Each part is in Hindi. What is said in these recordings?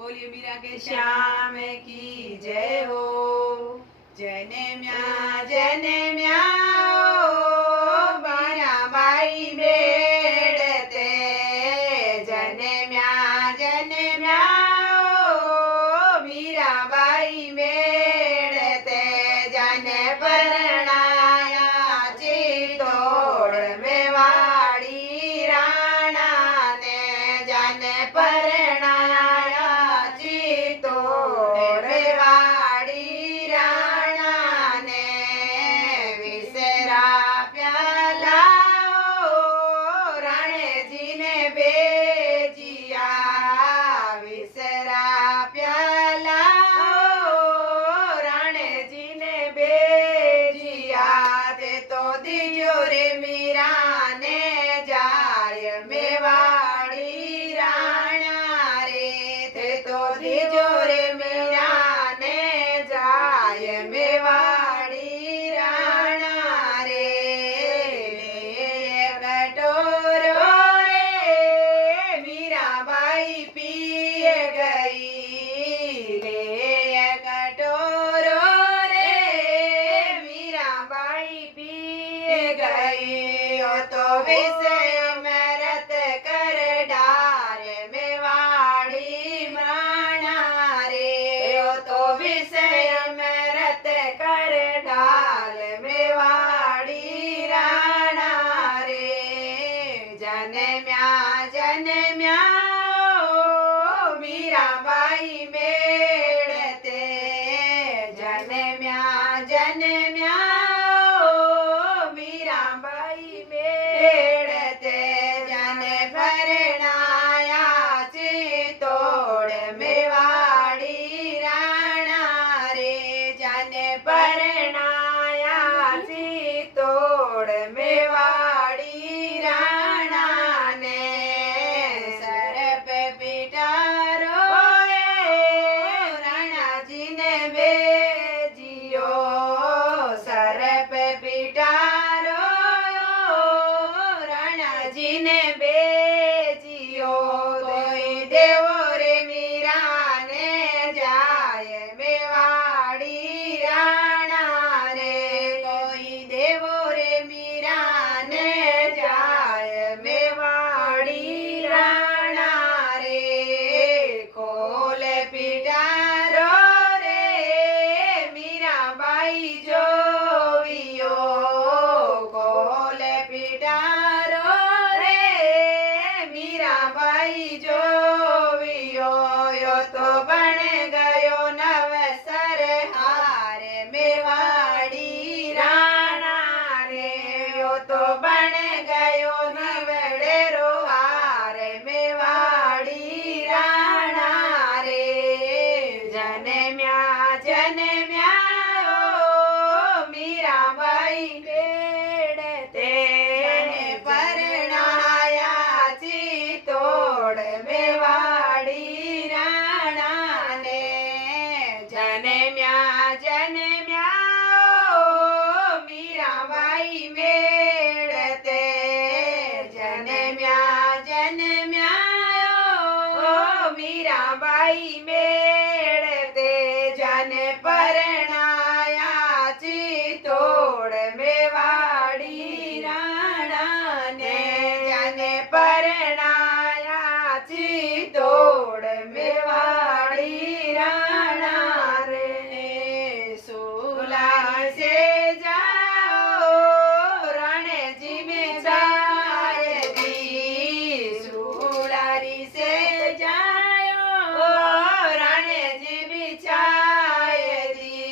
बोलिए मीरा के श्याम की जय हो। जने म्या ओ मीराबाई बेड़ते जने म्या ओ मीराबाई बेड़ते जने परणाया चितोड़ में वाड़ी राणा ने जने परणाया चितोड़ में वाड़ी राणा ने विसरा प्याला ओ राणे जी ने बेजिया विसरा प्याला ओ राणे जी ने बेजिया ते तो दियो रे मीरा ने जाय मेवाड़ी राणा रे ते तो दियो रे मीरा ने जाय मेवाड़ी राणा रे कटोरो रे मीराबाई पिए गई रे कटोरो रे मीराबाई पिए गई ओ तो विषय मरत कर डार मेवाड़ी राणा रे ओ तो विषय मरत कर डाल मेवाड़ी राणा रे जने म्या ओ मीराबाई मेड़ते जने म्या ओ मीराबाई मेड़ते जने भरणाया चितोड़ मेवाड़ी राणा रे जने परणाया चितोड़ मेवाड़ी राणा ने सर पे पिटारो राणा जी ने बेजियो सर पे पिटारो राणा जी ने बेजियो कोई देवो रे मीरा ने जाय मेवाड़ी राणा रे कोई देवो रे मीरा ने जाय मेवाड़ी राणा रे खोल पिटारो रे मीराबाई जोवियो खोल पिटारो रे मीराबाई जोवियो यो तो बन गयो नवसर हार मेवाड़ी राणा रे यो तो बन गयो निवड़ेरो हार मेवाड़ी राणा रे जने म्या ओ मीराबाई बेड़ते परणाया चितोड़ मेवाड़ी राणा ने जने म्या ओ मीराबाई मेड़ते जने म्या ओ मीराबाई मेड़ते जने परणाया चितोड़ मेवाड़ी राणा ने जने परणाया चितोड़ मेवाड़ी राणा रे सूला से जाओ राणे जी में जाय दी सूलारी से जायो राणे जी बिछाय दी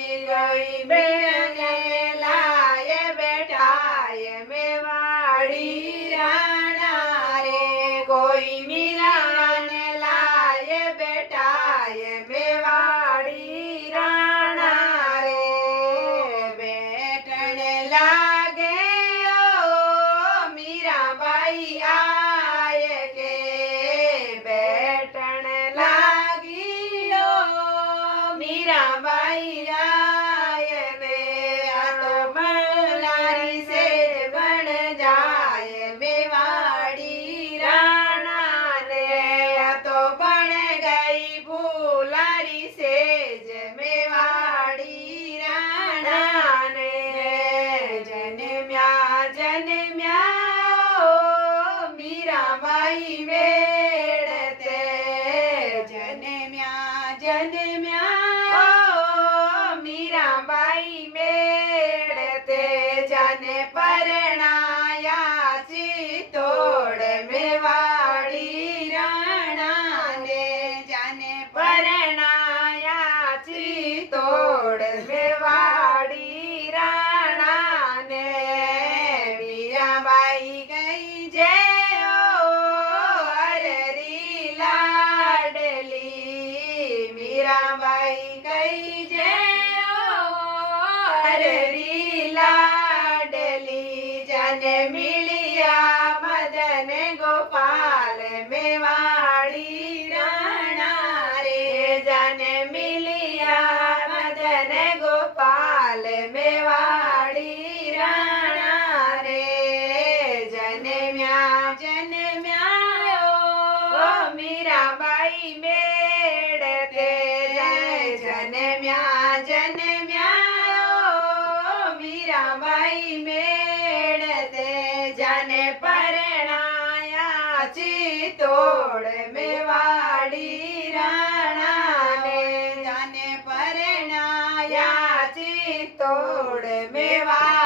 જન્મ્યાયો મીરાબાઈ મેળતે જન્મ્યાયો મીરાબાઈ મેળતે જાને પરણાયા ચિત્તોડ મેવાડી રાણાને જાને પરણાયા ચિત્તોડ મેવાડી